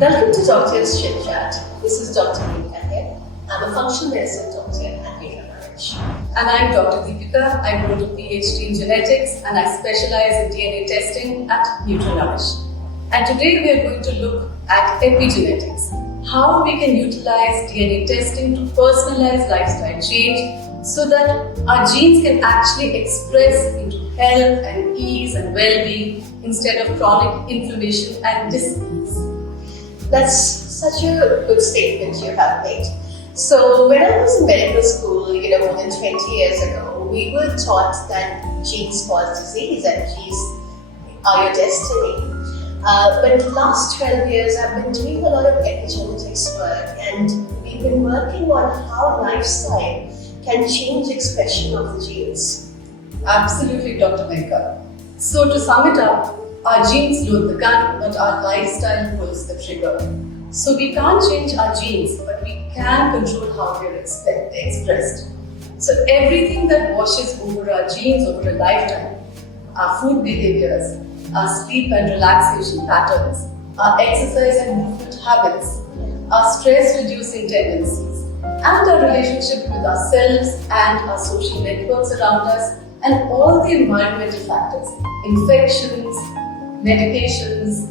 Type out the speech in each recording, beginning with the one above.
Welcome to Doctor's Chit Chat. This is Dr. Meeka here. I'm a functional medicine doctor at NutraNourish. And I'm Dr. Deepika. I hold a PhD in genetics and I specialize in DNA testing at NutraNourish. And today we are going to look at epigenetics, how we can utilize DNA testing to personalize lifestyle change so that our genes can actually express into health and ease and well-being instead of chronic inflammation and disease. That's such a good statement you have made. So when I was in medical school, more than 20 years ago, we were taught that genes cause disease and genes are your destiny. But the last 12 years, I've been doing a lot of epigenetics work, and we've been working on how lifestyle can change expression of the genes. Absolutely, Dr. Meeka. So to sum it up, our genes load the gun, but our lifestyle pulls the trigger. So we can't change our genes, but we can control how they're expressed. So everything that washes over our genes over a lifetime, our food behaviors, our sleep and relaxation patterns, our exercise and movement habits, our stress-reducing tendencies, and our relationship with ourselves and our social networks around us, and all the environmental factors, infections, medications,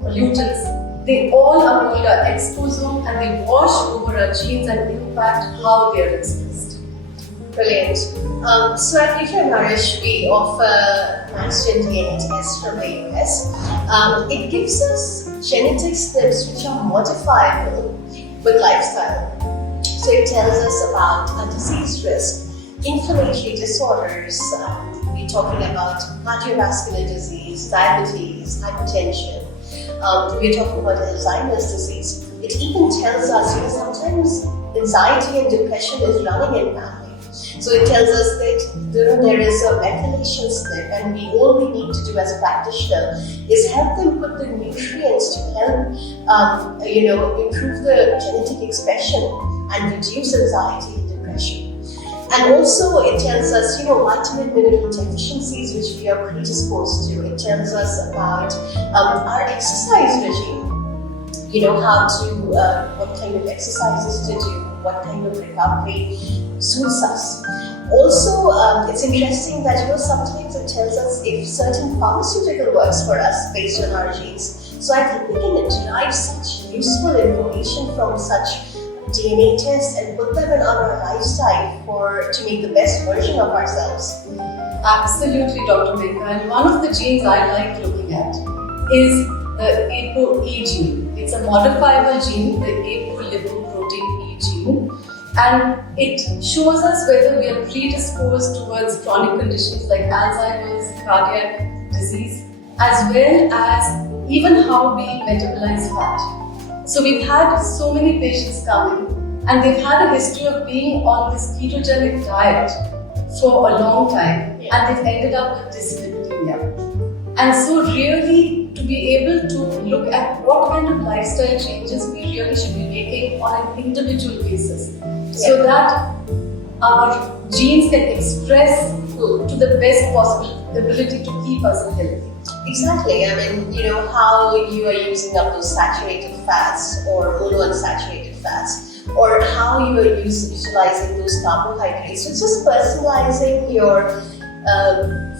pollutants, they all are called our exposome and they wash over our genes and impact how they are expressed. Brilliant. So at NutraNourish, we offer next-gen DNA tests from the US. It gives us genetic snips which are modifiable with lifestyle. So it tells us about a disease risk, inflammatory disorders. We're talking about cardiovascular disease, diabetes, hypertension. We're talking about Alzheimer's disease. It even tells us, sometimes anxiety and depression is running in family. So it tells us that there is a methylation snip, and all we need to do as a practitioner is help them put the nutrients to help, improve the genetic expression and reduce anxiety and depression. And also it tells us, vitamin mineral deficiencies which we are predisposed to. It tells us about our exercise regime. What kind of exercises to do, what kind of recovery suits us. Also, it's interesting that sometimes it tells us if certain pharmaceutical works for us based on our genes. So I think we can derive such useful information from such DNA tests and put them in our lifestyle to make the best version of ourselves. Absolutely, Dr. Meeka. And one of the genes I like looking at is the ApoE gene. It's a modifiable gene, the apolipoprotein E gene. And it shows us whether we are predisposed towards chronic conditions like Alzheimer's, cardiac disease, as well as even how we metabolize fat. So we've had so many patients come in and they've had a history of being on this ketogenic diet for a long time, and they've ended up with dyslipidemia. And so really to be able to look at what kind of lifestyle changes we really should be making on an individual basis so that our genes can express to the best possible ability to keep us healthy. Exactly. How you are using up those saturated fats or monounsaturated fats, or how you are utilizing those carbohydrates. So it's just personalizing your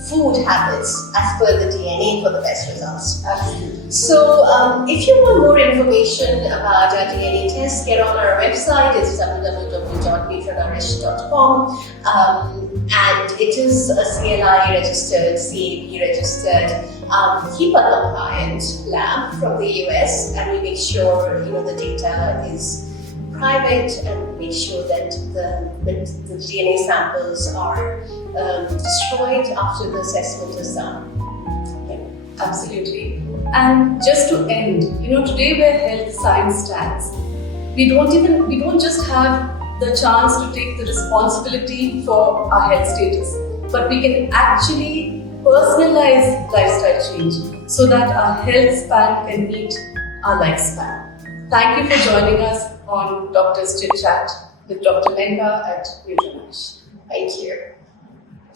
food habits as per the DNA for the best results. Absolutely. So if you want more information about our DNA test, get on our website. It's www.nutranourish.com, and it is a CLI registered, CAP registered, HIPAA compliant lab from the US, and we make sure the data is private and make sure that the DNA samples are destroyed after the assessment is done. Yeah, absolutely. And just to end, today where health science stands, we don't just have the chance to take the responsibility for our health status, but we can actually personalize lifestyle change so that our health span can meet our lifespan. Thank you for joining us on Doctor's Chit Chat with Dr. Meeka at NutraNourish. Thank you.